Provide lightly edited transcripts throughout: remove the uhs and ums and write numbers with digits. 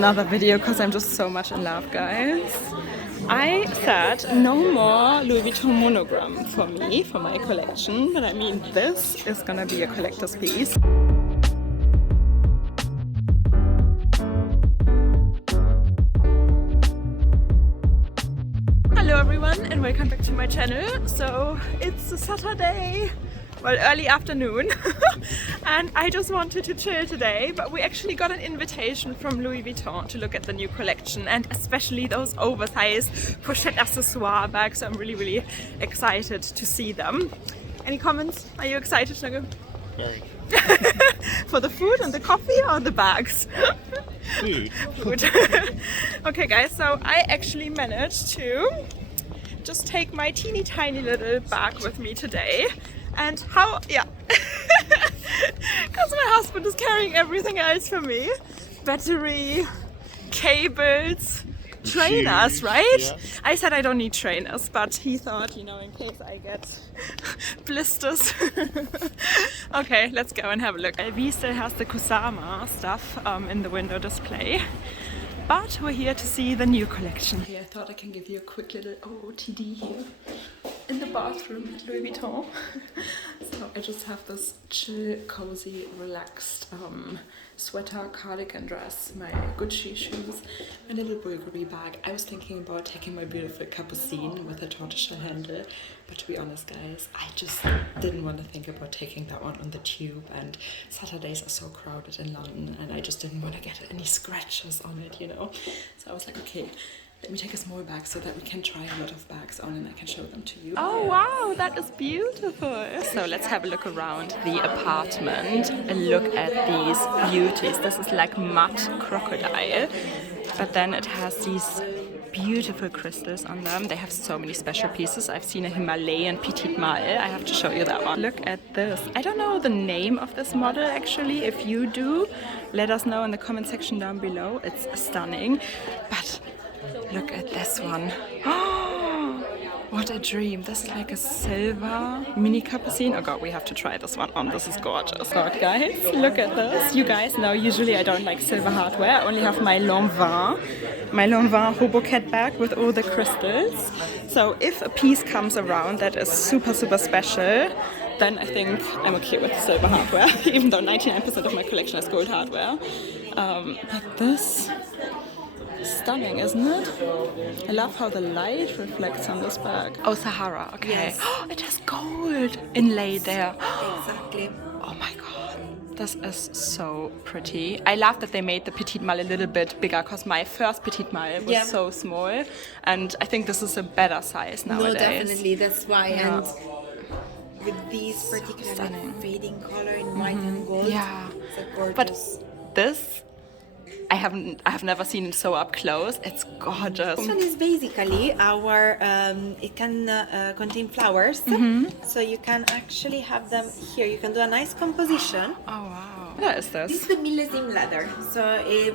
Another video because I'm just so much in love, guys. I said no more Louis Vuitton monogram for me, for my collection, but I mean this is gonna be a collector's piece. Hello everyone and welcome back to my channel. So it's a Saturday, well, early afternoon and I just wanted to chill today, but we actually got an invitation from Louis Vuitton to look at the new collection and especially those oversized pochette accessoire bags. So I'm really excited to see them. Any comments? Are you excited, Nago? Very. For the food and the coffee or the bags? Food. Okay guys, so I actually managed to just take my teeny tiny little bag with me today. And how, yeah, because my husband is carrying everything else for me. Battery, cables, trainers, right? Yeah. I said I don't need trainers, but he thought, you know, in case I get blisters. Okay, let's go and have a look. LV still has the Kusama stuff in the window display. But we're here to see the new collection. Okay, I thought I can give you a quick little OOTD here in the bathroom at Louis Vuitton. So I just have this chill, cozy, relaxed sweater, cardigan dress, my Gucci shoes, and a little Bulgari bag. I was thinking about taking my beautiful capucine with a tortoiseshell handle, but to be honest guys, I just didn't want to think about taking that one on the tube, and Saturdays are so crowded in London and I just didn't want to get any scratches on it, you know. So I was like, okay, let me take a small bag so that we can try a lot of bags on and I can show them to you. Oh wow, that is beautiful. So let's have a look around the apartment and look at these beauties. This is like matte crocodile, but then it has these beautiful crystals on them. They have so many special pieces. I've seen a Himalayan Petite Mal. I have to show you that one. Look at this. I don't know the name of this model actually. If you do, let us know in the comment section down below. It's stunning. But look at this one. Oh, what a dream. This is like a silver mini capucine. Oh god, we have to try this one on. This is gorgeous. God, guys, look at this. You guys know usually I don't like silver hardware. I only have my Lanvin Hobocat bag with all the crystals. So if a piece comes around that is super special, then I think I'm okay with silver hardware, even though 99% of my collection is gold hardware. But this, stunning, isn't it? I love how the light reflects on this bag. Oh, Sahara, okay. Yes. Oh, it has gold inlaid there. Exactly. Oh my god, this is so pretty. I love that they made the Petite Mal a little bit bigger because my first Petite Mal was so small, and I think this is a better size nowadays. No, definitely, that's why. Yeah. And with these particular Stunning. fading color in white and gold, Yeah, it's a gorgeous. but this I have never seen it so up close. It's gorgeous. This one is basically our, it can contain flowers, so you can actually have them here. You can do a nice composition. Oh wow. What is This this? is the millésime leather. So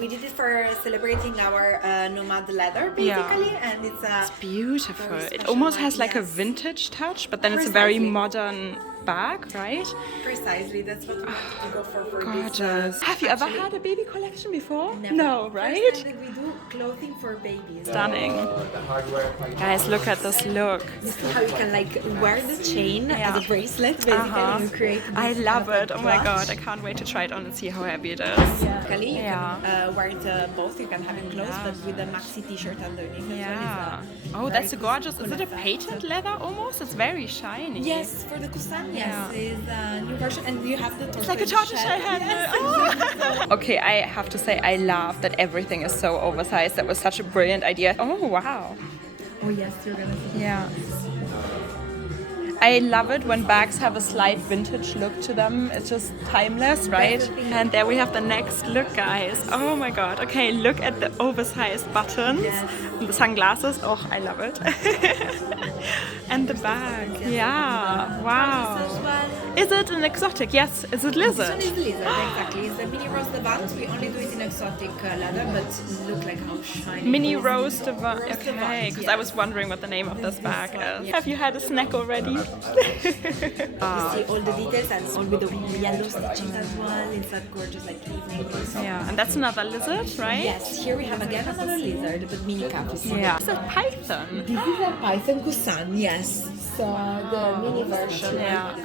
we did it for celebrating our nomad leather, basically, and it's Beautiful. very It special almost one, has like a yes. vintage touch, but then it's a very Precisely. modern bag, right? precisely that's what we wanted to go for Gorgeous. this. Have you ever Actually, had a baby collection before? never. No, First right? time that we do clothing for babies. Stunning. Guys, look at this look. You see how you can like wear the chain as a bracelet, basically, and you create. I this love kind it. of Oh my clutch. god, I can't wait to try it on and see how heavy it is. Basically, you Yeah. can wear it both. You can have it closed, but with a maxi t-shirt underneath. as Yeah. well. Oh, that's very gorgeous. Is it a cool patent leather almost? It's very shiny. Yes, for the Kusan, yes, Yeah. is a new version, and you have the tortoise. It's like a tortoiseshell handle. Yes, Oh. exactly. Okay, I have to say I love that everything is so oversized. That was such a brilliant idea. Oh wow. Oh yes, you're gonna see. Yeah. I love it when bags have a slight vintage look to them. It's just timeless, right? Definitely. And there we have the next look, guys. Oh my god. Okay, look at the oversized buttons. Yes. And the sunglasses. Oh, I love it. And the bag. Yeah. Wow. This one. Is it an exotic? Yes. Is it This lizard? one is lizard, exactly. It's the mini rose Levant. We only do it in exotic leather, but look like how shiny. Mini it is. Rose Devant. Rose Okay, Devant, because yeah. I was wondering what the name of this bag one, is. yeah. Have you had a snack already? You see all the details and all with the yellow stitching as well. It's a gorgeous like evening piece. Yeah, and that's another lizard, right? Yes, here we have again another lizard, but mini cap. Yeah. It's a python. This is a python kusan, yes. So the mini version. Yeah.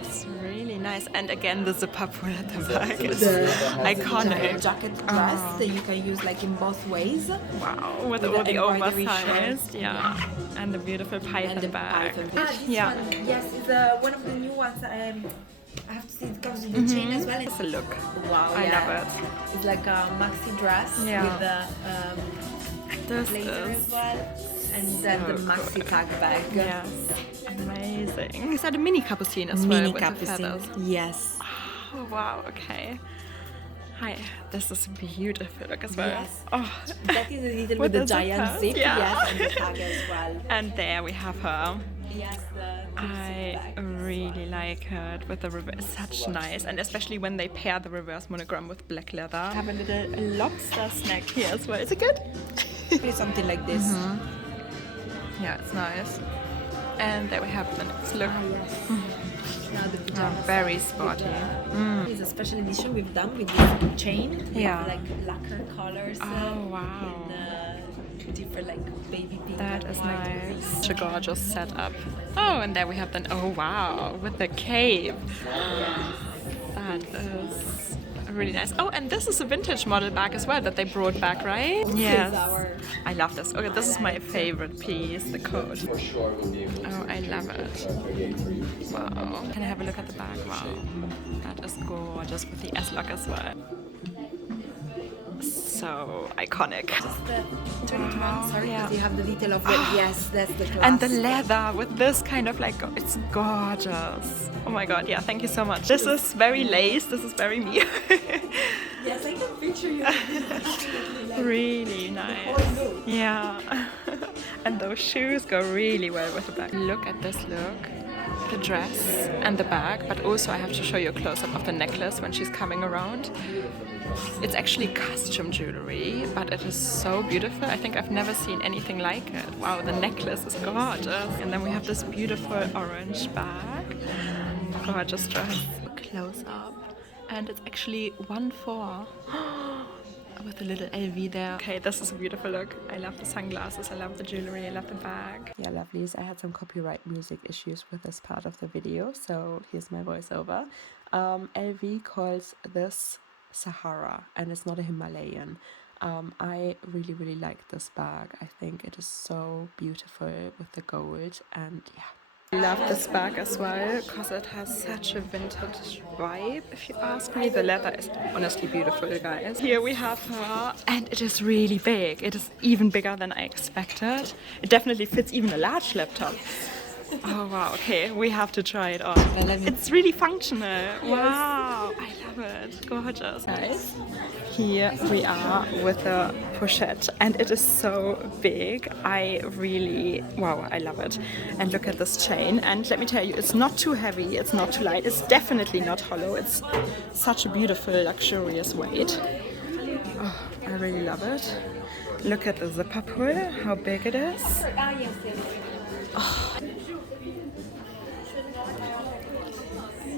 It's really nice. And again, the zipper pull at the back is The iconic. jacket dress that you can use like in both ways. Wow, with all the embroidery oversized, yeah, and the beautiful python And the bag. python. This Yeah. one, yes, it's one of the new ones. I have to say it comes with the chain as well. It's a look. Wow, I yeah. love it. It's like a maxi dress Yeah. with the This blazer is as well, and then the so maxi cool. tag bag. Yes, amazing. Is that a mini capucine as well Mini with the feathers? capucine. Yes. Oh wow, okay. Hi, this is a beautiful look as well. Yes. Oh, That is a little With with the the giant zippers, zip, yeah. yes, and the tag as well. and there we have her. Yes, I really like it with the reverse. Such nice, and especially when they pair the reverse monogram with black leather. I have a little lobster snack here as well. Is it good? something like this. Yeah, it's nice. And there we have the next look. Now the pajama. Very sporty. It's a special edition we've done with this chain. Yeah. With, like lacquer colors. Oh wow. And, different like baby pink. That and is white. nice. Such a gorgeous setup. Oh, and there we have then, oh wow, with the cape. That is really nice. Oh, and this is a vintage model bag as well that they brought back, right? Yes. our- I love this. Okay, this is my favorite piece, the coat. Oh, I love it. Wow. Can I have a look at the bag? Wow. That is gorgeous with the S-lock as well. So iconic. Turn it around, sorry, Yeah. because you have the detail of it. Yes, that's the clasp. And the leather with this kind of like, it's gorgeous. Oh my god, yeah, thank you so much. This is very lace, this is very me. Yes, I can picture you. Really nice. Yeah. And those shoes go really well with the bag. Look at this look. The dress and the bag, but also I have to show you a close-up of the necklace when she's coming around. It's actually costume jewellery, but it is so beautiful. I think I've never seen anything like it. Wow, the necklace is gorgeous. And then we have this beautiful orange bag. Gorgeous dress. Close-up. And it's actually 1/4. With a little LV there. Okay, this is a beautiful look. I love the sunglasses, I love the jewellery, I love the bag. Yeah, lovelies, I had some copyright music issues with this part of the video, so here's my voiceover. LV calls this Sahara, and it's not a Himalayan. I really like this bag. I think it is so beautiful with the gold, and yeah. I love this bag as well because it has such a vintage vibe, if you ask me. The leather is honestly beautiful, guys. Here we have her, and it is really big. It is even bigger than I expected. It definitely fits even a large laptop. Oh wow, okay, we have to try it on. It's really functional. Wow, I love it. Gorgeous. Guys, here we are with the pochette, and it is so big. Wow, I love it. And look at this chain, and let me tell you, it's not too heavy, it's not too light, it's definitely not hollow. It's such a beautiful, luxurious weight. Oh, I really love it. Look at the zipper pull, how big it is. Oh.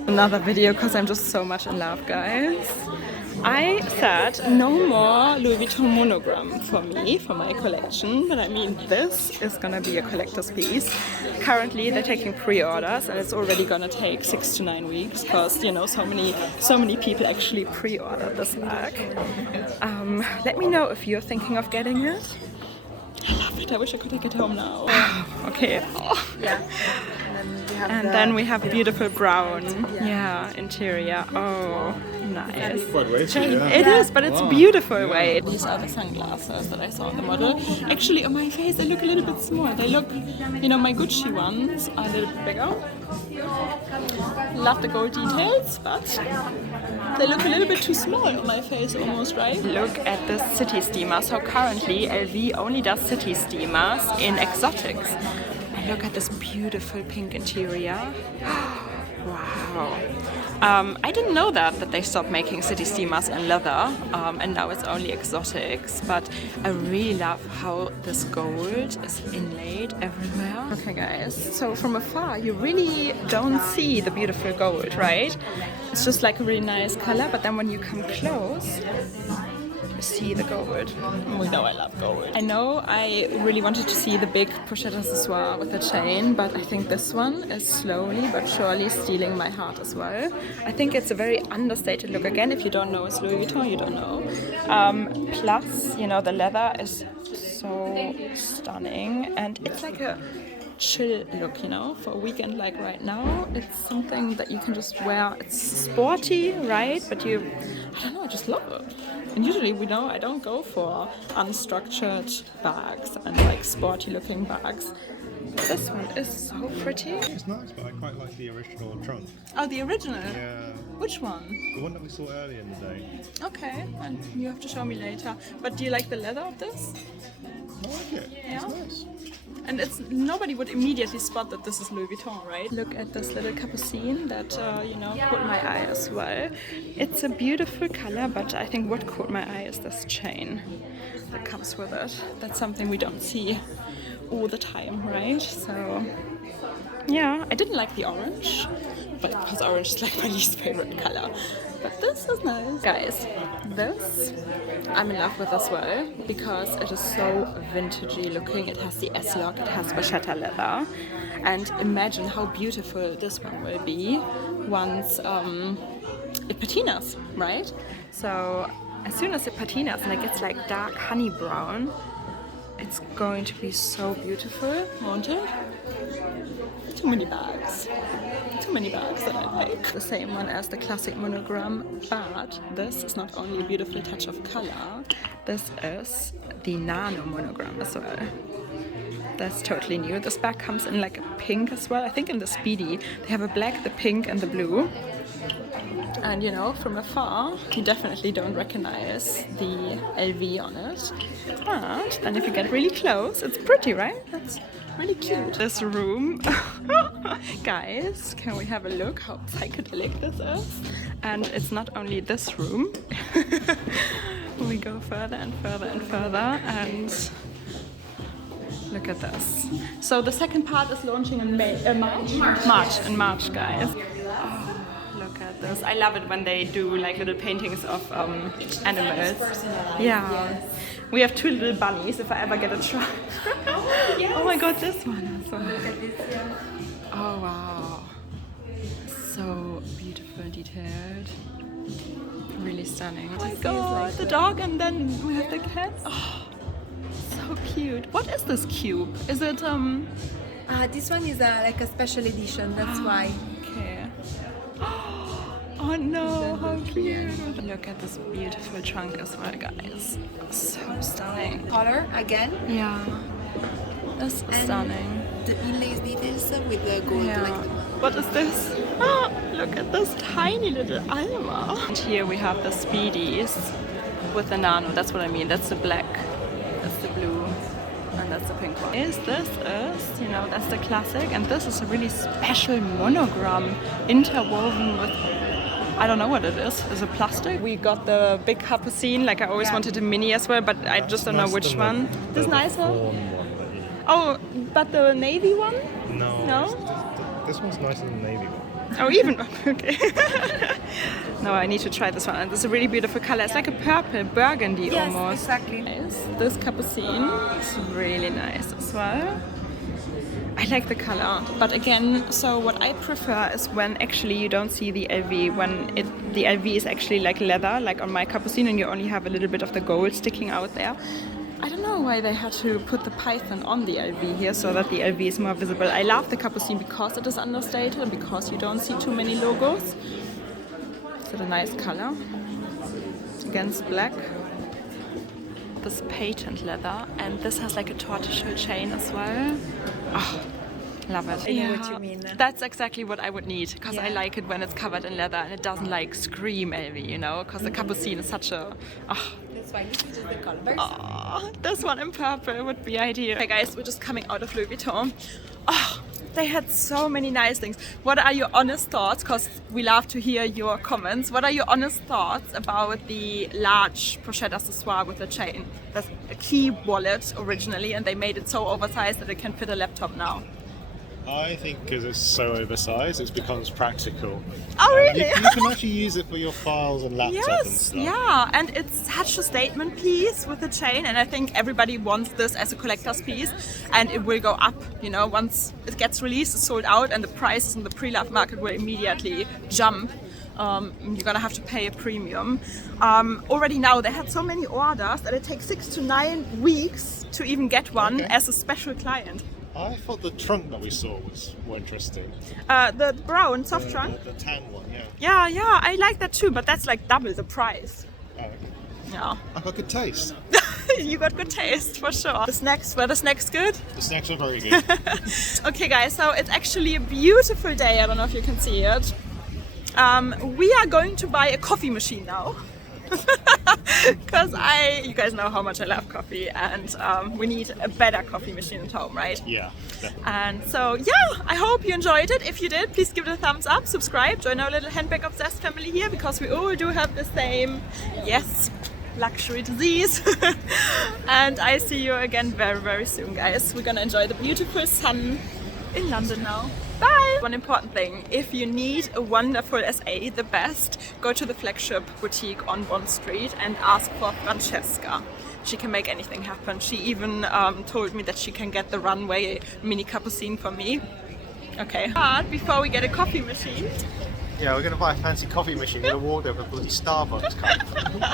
Another video because I'm just so much in love, guys. I said no more Louis Vuitton monogram for me, for my collection, but I mean this is gonna be a collector's piece. Currently they're taking pre-orders and it's already gonna take 6 to 9 weeks because, you know, so many people actually pre-ordered this bag. Let me know if you're thinking of getting it. I love it, I wish I could take it home now. Okay. Oh. Yeah. And then we have beautiful brown, interior. Oh, nice. Quite weighty, yeah. It is, but it's beautiful weight. These are the sunglasses that I saw on the model. Actually, on my face, they look a little bit small. They look, you know, my Gucci ones are a little bit bigger. Love the gold details, but they look a little bit too small on my face almost, right? Look at the city steamer. So currently, LV only does city steamers in exotics. Look at this beautiful pink interior. Wow. I didn't know that they stopped making city steamers in leather, and now it's only exotics, but I really love how this gold is inlaid everywhere. Okay guys, so from afar you really don't see the beautiful gold, right? It's just like a really nice color, but then when you come close, you see the gold. We know I love gold. I know I really wanted to see the big pochette accessoire with the chain, but I think this one is slowly but surely stealing my heart as well. I think it's a very understated look. Again, if you don't know it's Louis Vuitton, you don't know. Plus, you know, the leather is so stunning, and it's like a chill look, you know, for a weekend like right now. It's something that you can just wear. It's sporty, right? But I don't know, I just love it. And usually, we know I don't go for unstructured bags and like sporty looking bags. This one is so pretty. It's nice, but I quite like the original trunk. Oh, the original? Yeah. Which one? The one that we saw earlier in the day. Okay, and you have to show me later. But do you like the leather of this? I like it. Yeah? It's nice. And nobody would immediately spot that this is Louis Vuitton, right? Look at this little capucine that, you know, caught my eye as well. It's a beautiful color, but I think what caught my eye is this chain that comes with it. That's something we don't see all the time, right? So, yeah, I didn't like the orange, but because orange is like my least favorite color. But this is nice. Guys, this I'm in love with as well, because it is so vintagey looking. It has the S-lock, it has vachetta leather. And imagine how beautiful this one will be once it patinas, right? So as soon as it patinas and it gets like dark honey brown, it's going to be so beautiful, won't it? Too many bags. Too many bags that I like. The same one as the classic monogram, but this is not only a beautiful touch of color, this is the nano monogram as well. That's totally new. This bag comes in like a pink as well. I think in the Speedy they have a black, the pink and the blue. And you know, from afar you definitely don't recognize the LV on it. But then if you get really close, it's pretty, right? That's really cute. This room, guys, can we have a look how psychedelic this is? And it's not only this room. We go further and further and further, and look at this. So the second part is launching in March, guys. Oh, look at this. I love it when they do like little paintings of animals. Yeah. We have two little bunnies if I ever get a try. Yes. Oh my god, this one as well. Look at this, yeah. Oh wow. So beautiful and detailed. Really stunning. Oh my god, the dog, and then we have the cats. Oh, so cute. What is this cube? Is it This one is like a special edition, that's why. Okay. Oh no, how cute. Look at this beautiful trunk as well, guys. So stunning. Color again. Yeah. This is stunning. The inlays details with the gold. Yeah. Like What is this? Ah, look at this tiny little Alma. And here we have the Speedies with the nano. That's what I mean. That's the black. That's the blue. And that's the pink one. This, you know, that's the classic. And this is a really special monogram interwoven with, I don't know what it is. Is it plastic? We got the big capucine. Like I always wanted a mini as well, but I just don't know which one. This is nicer? Oh, but the navy one? No. No? This one's nicer than the navy one. Oh, even? Okay. No, I need to try this one. And it's a really beautiful color. It's like a purple burgundy almost. Exactly. Nice. This capucine is really nice as well. I like the color, but again, so what I prefer is when actually you don't see the LV, when the LV is actually like leather, like on my capucine, and you only have a little bit of the gold sticking out there. I don't know why they had to put the python on the LV here so that the LV is more visible. I love the capucine because it is understated and because you don't see too many logos. Is it a nice color? Against black. This patent leather, and this has like a tortoiseshell chain as well. Oh, love it. I know what you mean. That's exactly what I would need, because I like it when it's covered in leather and it doesn't like scream LV, you know, because the capucine is such a... Oh. That's why this is just the color. Oh, this one in purple would be ideal. Okay guys, we're just coming out of Louis Vuitton. Oh, They had so many nice things. What are your honest thoughts? Because we love to hear your comments. What are your honest thoughts about the large pochette accessoire with the chain? That's a key wallet originally, and they made it so oversized that it can fit a laptop now. I think because it's so oversized, it becomes practical. Oh, really? You can actually use it for your files and laptop and Yes, stuff. yeah, and it's such a statement piece with the chain, and I think everybody wants this as a collector's piece, and it will go up, you know, once it gets released, it's sold out, and the prices in the pre-love market will immediately jump. You're gonna have to pay a premium. Already now they had so many orders that it takes 6 to 9 weeks to even get one as a special client. I thought the trunk that we saw was more interesting. The brown soft trunk. The tan one, yeah. Yeah, I like that too, but that's like double the price. Oh, okay. Yeah. I've got good taste. You got good taste for sure. Were the snacks good? The snacks are very good. Okay guys, so it's actually a beautiful day. I don't know if you can see it. We are going to buy a coffee machine now. Because you guys know how much I love coffee, and we need a better coffee machine at home, right? Yeah, definitely. And so yeah, I hope you enjoyed it. If you did, please give it a thumbs up, subscribe, join our little handbag obsessed family here, because we all do have the same, yes, luxury disease. And I see you again very, very soon, guys. We're gonna enjoy the beautiful sun in London now. Bye! One important thing, if you need a wonderful SA, the best, go to the flagship boutique on Bond Street and ask for Francesca. She can make anything happen. She even told me that she can get the runway mini capucine for me. Okay. But before we get a coffee machine... Yeah, we're going to buy a fancy coffee machine. We're going to walk there with a bloody Starbucks cup.